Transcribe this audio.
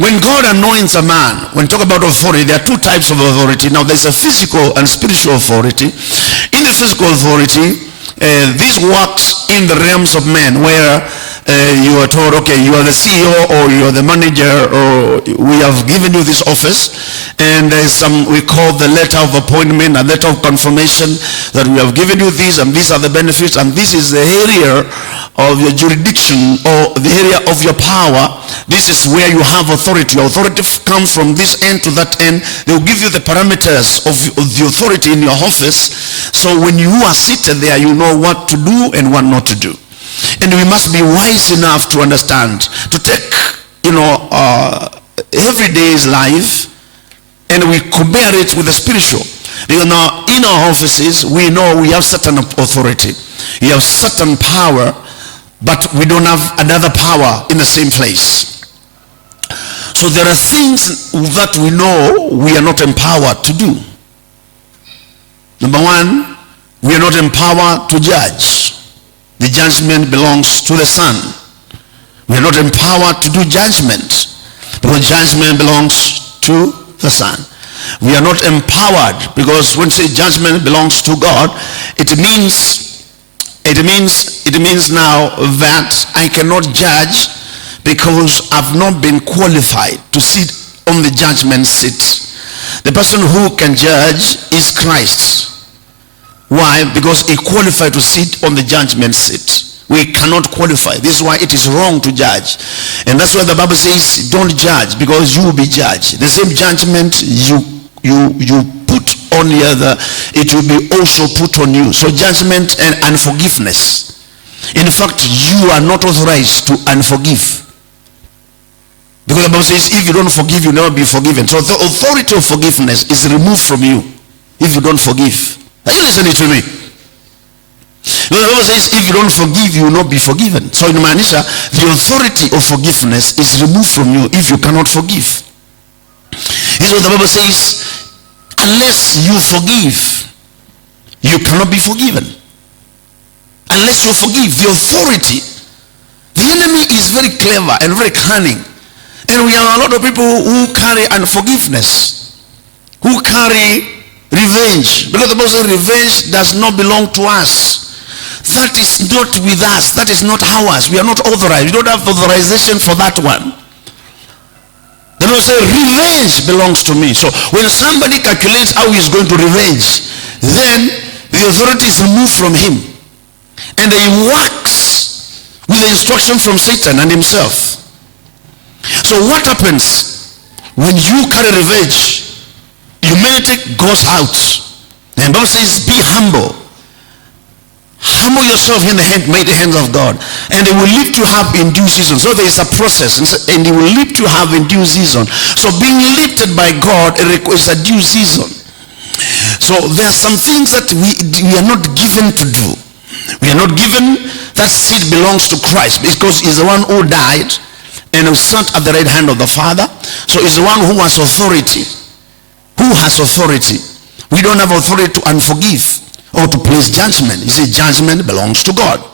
when God anoints a man, when talk about authority, there are two types of authority. Now there's a physical and spiritual authority. In the physical authority, this works in the realms of men, where you are told, okay, you are the CEO or you are the manager, or we have given you this office, and there is some, we call the letter of appointment, a letter of confirmation that we have given you this, and these are the benefits, and this is the area of your jurisdiction, or the area of your power. This is where you have authority. Your authority comes from this end to that end. They will give you the parameters of the authority in your office, so when you are seated there, you know what to do and what not to do. And we must be wise enough to understand, to take, every day's life, and we compare it with the spiritual. Because now in our offices, we know we have certain authority, we have certain power, but we don't have another power in the same place. So there are things that we know we are not empowered to do. Number one, we are not empowered to judge. The judgment belongs to the Son. We are not empowered to do judgment, because judgment belongs to the Son. We are not empowered, because when say judgment belongs to God, it means now that I cannot judge because I've not been qualified to sit on the judgment seat. The person who can judge is Christ. Why? Because he qualified to sit on the judgment seat. We cannot qualify. This is why it is wrong to judge. And that's why the Bible says, don't judge, because you will be judged. The same judgment you put on the other, it will be also put on you. So judgment and unforgiveness. In fact, you are not authorized to unforgive. Because the Bible says, if you don't forgive, you'll never be forgiven. So the authority of forgiveness is removed from you if you don't forgive. Are you listening to me? The Bible says, if you don't forgive, you will not be forgiven. So in Manisha, the authority of forgiveness is removed from you if you cannot forgive. This is what the Bible says, unless you forgive, you cannot be forgiven. Unless you forgive, the authority, the enemy is very clever and very cunning. And we have a lot of people who carry unforgiveness, who carry revenge, because the Bible says revenge does not belong to us. That is not with us. That is not ours. We are not authorized. We don't have authorization for that one. The Bible says revenge belongs to me. So when somebody calculates how he is going to revenge, then the authority is removed from him, and he works with the instruction from Satan and himself. So what happens when you carry revenge? Humility goes out. And the Bible says, be humble. Humble yourself in the mighty hands of God, and He will lift you up in due season. So there is a process, and He will lift you up in due season. So being lifted by God requires a due season. So there are some things that we are not given to do. We are not given. That seed belongs to Christ, because He's the one who died and who sat at the right hand of the Father. So He's the one who has authority. Who has authority? We don't have authority to unforgive or to place judgment. You see, judgment belongs to God.